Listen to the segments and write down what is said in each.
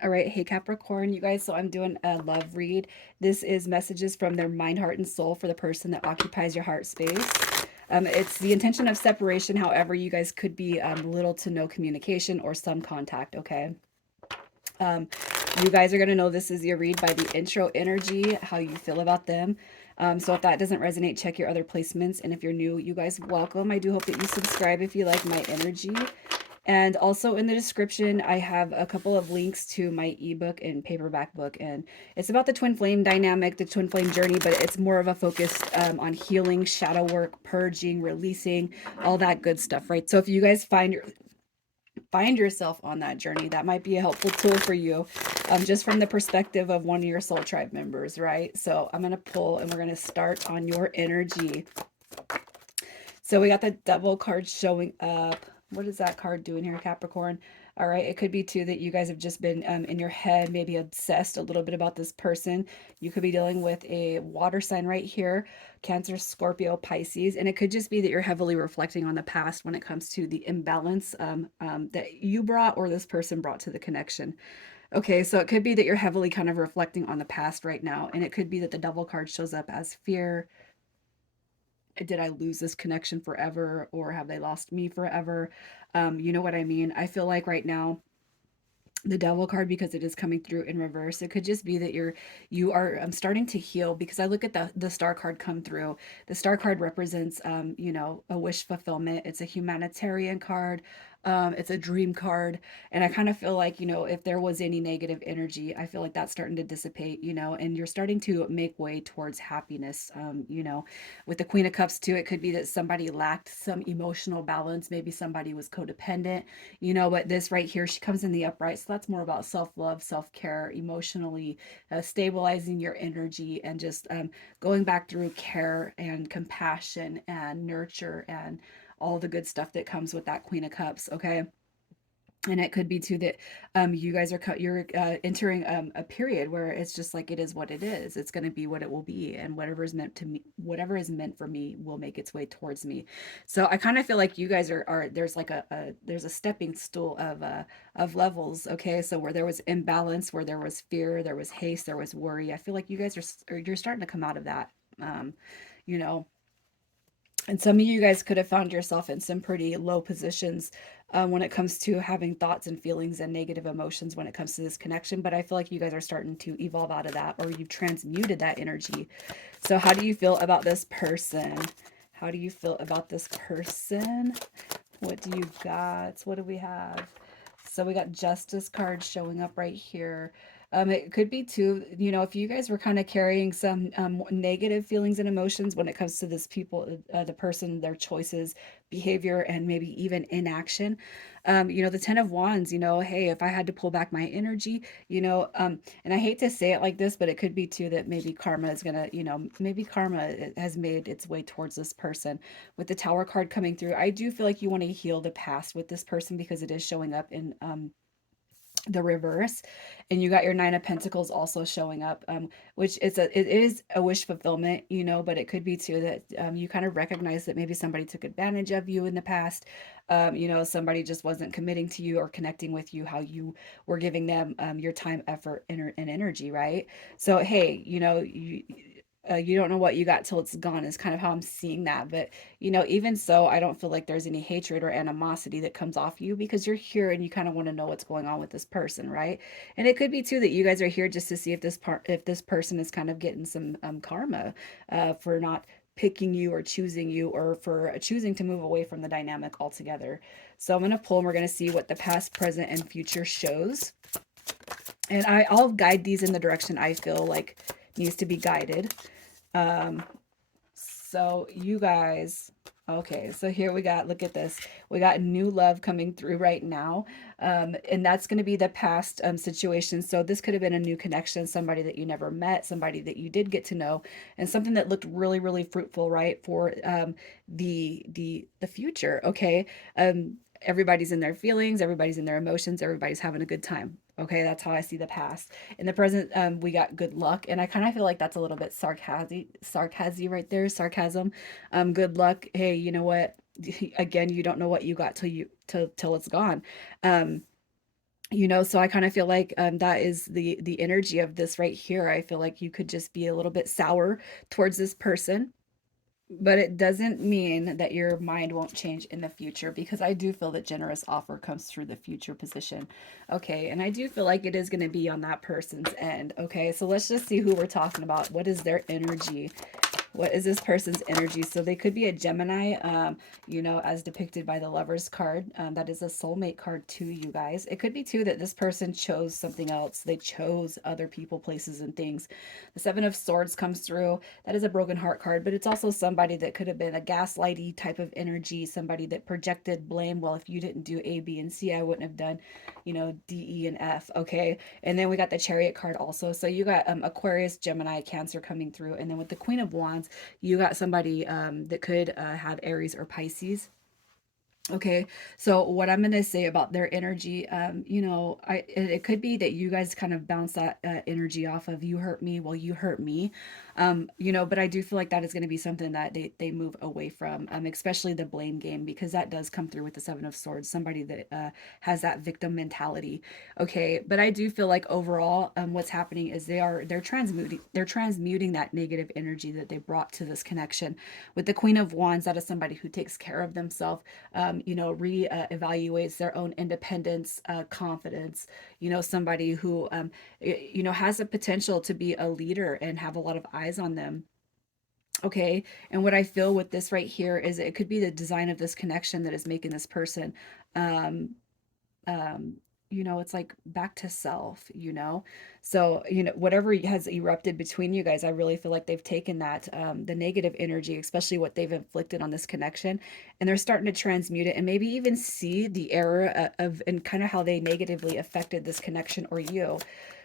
All right, hey Capricorn, you guys. So I'm doing a love read. This is messages from their mind, heart, and soul for the person that occupies your heart space. It's the intention of separation. However, you guys could be little to no communication or some contact. Okay. Um, you guys are gonna know this is your read by the intro energy, how you feel about them. So if that doesn't resonate, check your other placements. And if you're new, you guys welcome. I do hope that you subscribe if you like my energy. And also in the description, I have a couple of links to my ebook and paperback book. And it's about the twin flame dynamic, the twin flame journey, but it's more of a focus on healing, shadow work, purging, releasing, all that good stuff, right? So if you guys find yourself on that journey, that might be a helpful tool for you, just from the perspective of one of your soul tribe members, right? So I'm going to pull and we're going to start on your energy. So we got the devil card showing up. What is that card doing here, Capricorn? All right, it could be too that you guys have just been in your head, maybe obsessed a little bit about this person. You could be dealing with a water sign right here, Cancer, Scorpio, Pisces, and it could just be that you're heavily reflecting on the past when it comes to the imbalance that you brought or this person brought to the connection. Okay, so it could be that you're heavily kind of reflecting on the past right now, and it could be that the devil card shows up as fear. Did I lose this connection forever or have they lost me forever? You know what I mean? I feel like right now the devil card, because it is coming through in reverse, it could just be that you are starting to heal, because I look at the star card come through. The star card represents a wish fulfillment. It's a humanitarian card. It's a dream card. And I kind of feel like, if there was any negative energy, I feel like that's starting to dissipate, and you're starting to make way towards happiness. With the Queen of Cups too, it could be that somebody lacked some emotional balance. Maybe somebody was codependent, but this right here, she comes in the upright. So that's more about self-love, self-care, emotionally stabilizing your energy, and just going back through care and compassion and nurture and all the good stuff that comes with that Queen of Cups. Okay. And it could be too that you guys are you're entering a period where it's just like, it is what it is. It's going to be what it will be, and whatever is meant to me, whatever is meant for me, will make its way towards me. So I kind of feel like you guys are there's like there's a stepping stool of levels. Okay, so where there was imbalance, where there was fear, there was haste, there was worry. I feel like you guys you're starting to come out of that. Um, you know, and some of you guys could have found yourself in some pretty low positions when it comes to having thoughts and feelings and negative emotions when it comes to this connection. But I feel like you guys are starting to evolve out of that, or you've transmuted that energy. So, how do you feel about this person? How do you feel about this person? What do you got? What do we have? So we got justice cards showing up right here. It could be too, if you guys were kind of carrying some negative feelings and emotions when it comes to this people, the person, their choices, behavior, and maybe even inaction. The Ten of Wands, hey, if I had to pull back my energy, and I hate to say it like this, but it could be too that maybe karma is gonna, maybe karma has made its way towards this person. With the Tower card coming through, I do feel like you want to heal the past with this person, because it is showing up in the reverse. And you got your Nine of Pentacles also showing up, which it is a wish fulfillment, but it could be too that you kind of recognize that maybe somebody took advantage of you in the past. Somebody just wasn't committing to you or connecting with you how you were giving them your time, effort, and energy, right? So hey, you don't know what you got till it's gone, is kind of how I'm seeing that. But even so, I don't feel like there's any hatred or animosity that comes off you, because you're here and you kind of want to know what's going on with this person, right? And it could be too that you guys are here just to see if this person is kind of getting some karma for not picking you or choosing you, or for choosing to move away from the dynamic altogether. So I'm going to pull and we're going to see what the past, present, and future shows. And I'll guide these in the direction I feel like needs to be guided. Um, so you guys, okay, so here we got, look at this. We got new love coming through right now. And that's going to be the past situation. So this could have been a new connection, somebody that you never met, somebody that you did get to know, and something that looked really, really fruitful, right? For the future. Okay. Everybody's in their feelings, everybody's in their emotions, everybody's having a good time. Okay, that's how I see the past. In the present, we got good luck, and I kind of feel like that's a little bit sarcasm right there, sarcasm. Good luck. Hey, you know what? Again, you don't know what you got till it's gone. Um, So I kind of feel like that is the energy of this right here. I feel like you could just be a little bit sour towards this person, but it doesn't mean that your mind won't change in the future, because I do feel that generous offer comes through the future position. Okay, and I do feel like it is going to be on that person's end. Okay, so let's just see who we're talking about. What is their energy? What is this person's energy? So they could be a Gemini, as depicted by the Lovers card. That is a soulmate card to you guys. It could be too that this person chose something else. They chose other people, places, and things. The Seven of Swords comes through. That is a broken heart card, but it's also somebody that could have been a gaslighty type of energy, somebody that projected blame. Well, if you didn't do A, B, and C, I wouldn't have done, D, E, and F. Okay. And then we got the Chariot card also. So you got Aquarius, Gemini, Cancer coming through. And then with the Queen of Wands, you got somebody that could have Aries or Pisces. Okay, so what I'm gonna say about their energy, it could be that you guys kind of bounce that energy off of, you hurt me, well, you hurt me, but I do feel like that is gonna be something that they move away from, especially the blame game, because that does come through with the Seven of Swords, somebody that has that victim mentality. Okay, but I do feel like overall, what's happening is they're transmuting that negative energy that they brought to this connection. With the Queen of Wands, that is somebody who takes care of themselves, re-evaluates their own independence, confidence, somebody who, has a potential to be a leader and have a lot of eyes on them. Okay. And what I feel with this right here is it could be the design of this connection that is making this person, um, um it's like back to self. So whatever has erupted between you guys, I really feel like they've taken that, the negative energy, especially what they've inflicted on this connection, and they're starting to transmute it and maybe even see the error of and kind of how they negatively affected this connection or you.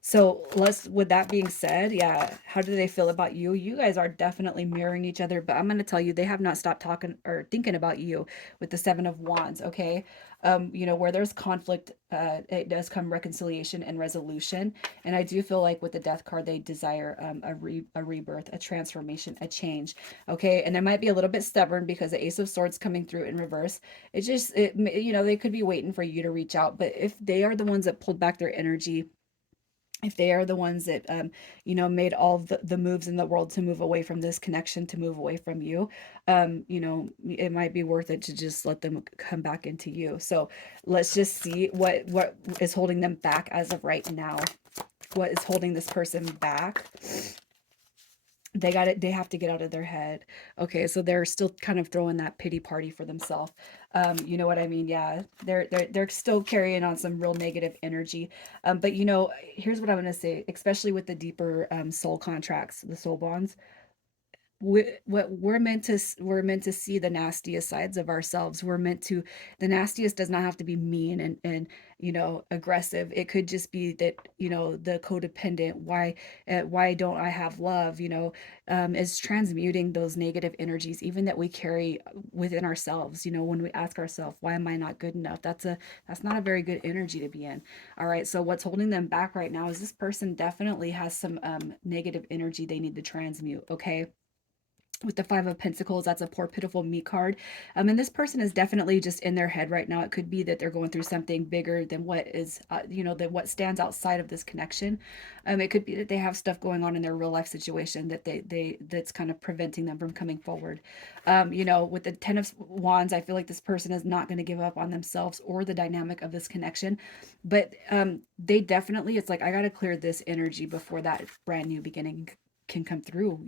So let's, with that being said, yeah, how do they feel about you? You guys are definitely mirroring each other, but I'm going to tell you, they have not stopped talking or thinking about you with the Seven of Wands. Okay. Where there's conflict, it does come reconciliation and resolution. And I do feel like with the Death card, they desire a rebirth, a transformation, a change. Okay. And they might be a little bit stubborn because the Ace of Swords coming through in reverse. They could be waiting for you to reach out. But if they are the ones that pulled back their energy, if they are the ones that made all of the moves in the world to move away from this connection, to move away from you, it might be worth it to just let them come back into you. So let's just see what is holding them back as of right now. What is holding this person back? They have to get out of their head. Okay, so they're still kind of throwing that pity party for themselves. You know what I mean? Yeah, they're still carrying on some real negative energy. But here's what I'm going to say, especially with the deeper soul contracts, the soul bonds. What we're meant to see the nastiest sides of ourselves. The nastiest does not have to be mean and aggressive. It could just be that, the codependent, why don't I have love, is transmuting those negative energies, even that we carry within ourselves. When we ask ourselves, why am I not good enough? That's not a very good energy to be in. All right, so what's holding them back right now is this person definitely has some negative energy they need to transmute. Okay, with the Five of Pentacles, that's a poor pitiful me card. And this person is definitely just in their head right now. It could be that they're going through something bigger than what is, than what stands outside of this connection. It could be that they have stuff going on in their real life situation that that's kind of preventing them from coming forward. With the Ten of Wands, I feel like this person is not going to give up on themselves or the dynamic of this connection, but they definitely, it's like, I got to clear this energy before that brand new beginning can come through.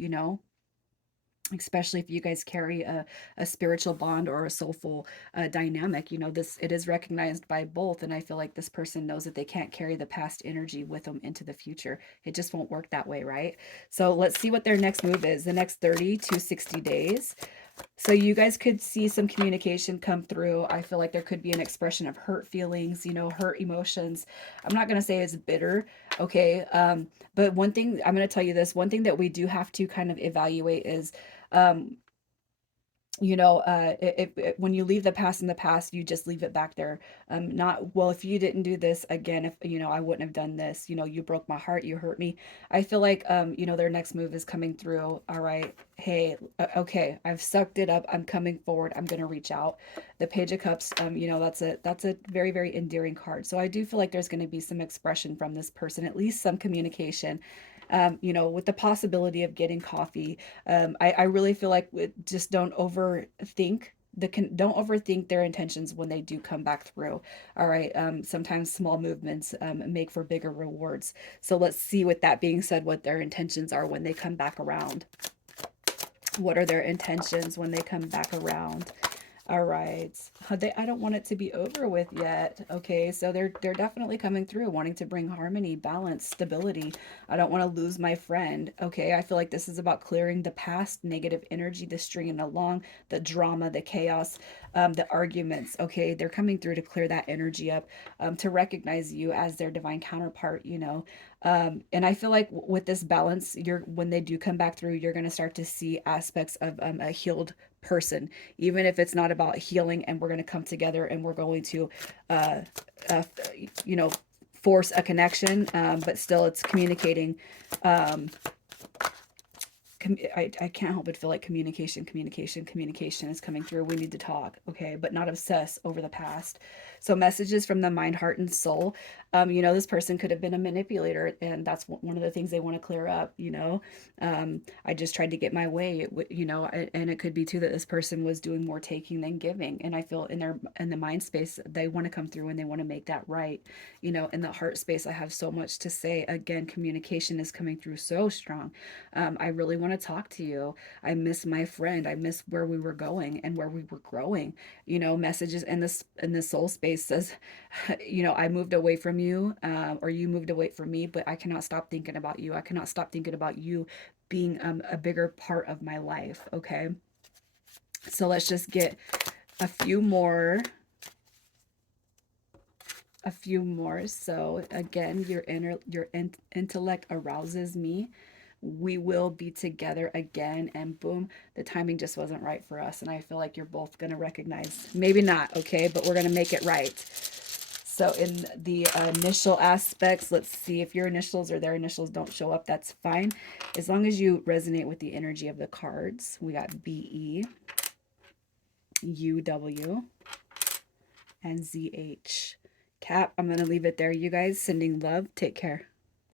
Especially if you guys carry a spiritual bond or a soulful dynamic. This, it is recognized by both, and I feel like this person knows that they can't carry the past energy with them into the future. It just won't work that way, right? So let's see what their next move is, the next 30 to 60 days. So you guys could see some communication come through. I feel like there could be an expression of hurt feelings, hurt emotions. I'm not going to say it's bitter. Okay. But one thing, I'm going to tell you this, one thing that we do have to kind of evaluate is, um, You know, when you leave the past in the past, you just leave it back there. Not, well, if you didn't do this again, if, you know, I wouldn't have done this, you know, you broke my heart, you hurt me. I feel like, you know, their next move is coming through. All right. Hey, okay, I've sucked it up. I'm coming forward. I'm going to reach out. The Page of Cups, you know, that's a very, very endearing card. So I do feel like there's going to be some expression from this person, at least some communication. You know, with the possibility of getting coffee. I really feel like just don't overthink their intentions when they do come back through. All right. Sometimes small movements make for bigger rewards. So let's see, with that being said, what their intentions are when they come back around. What are their intentions when they come back around? All right. I don't want it to be over with yet. Okay, so they're definitely coming through, wanting to bring harmony, balance, stability. I don't want to lose my friend. Okay, I feel like this is about clearing the past negative energy, the stringing along, the drama, the chaos, the arguments. Okay, they're coming through to clear that energy up, to recognize you as their divine counterpart. You know, and I feel like with this balance, you're when they do come back through, you're gonna start to see aspects of a healed person, even if it's not about healing, and we're going to come together and we're going to uh, uh you know, force a connection, but still it's communicating. um I can't help but feel like communication is coming through. We need to talk, okay, but not obsess over the past. So messages from the mind, heart, and soul. You know, this person could have been a manipulator, and that's one of the things they want to clear up. You know, I just tried to get my way. You know, and it could be too that this person was doing more taking than giving. And I feel in the mind space, they want to come through and they want to make that right. You know, in the heart space, I have so much to say. Again, communication is coming through so strong. I really want to talk to you. I miss my friend. I miss where we were going and where we were growing. You know, messages in this soul space says, you know, I moved away from you, or you moved away from me, but I cannot stop thinking about you. I cannot stop thinking about you being a bigger part of my life. Okay, so let's just get a few more. A few more. So again, intellect arouses me. We will be together again, and boom, the timing just wasn't right for us, and I feel like you're both going to recognize, maybe not, okay, but we're going to make it right. So in the initial aspects, let's see if your initials or their initials don't show up. That's fine, as long as you resonate with the energy of the cards. We got BE, UW, and ZH. Cap, I'm going to leave it there. You guys, sending love. Take care.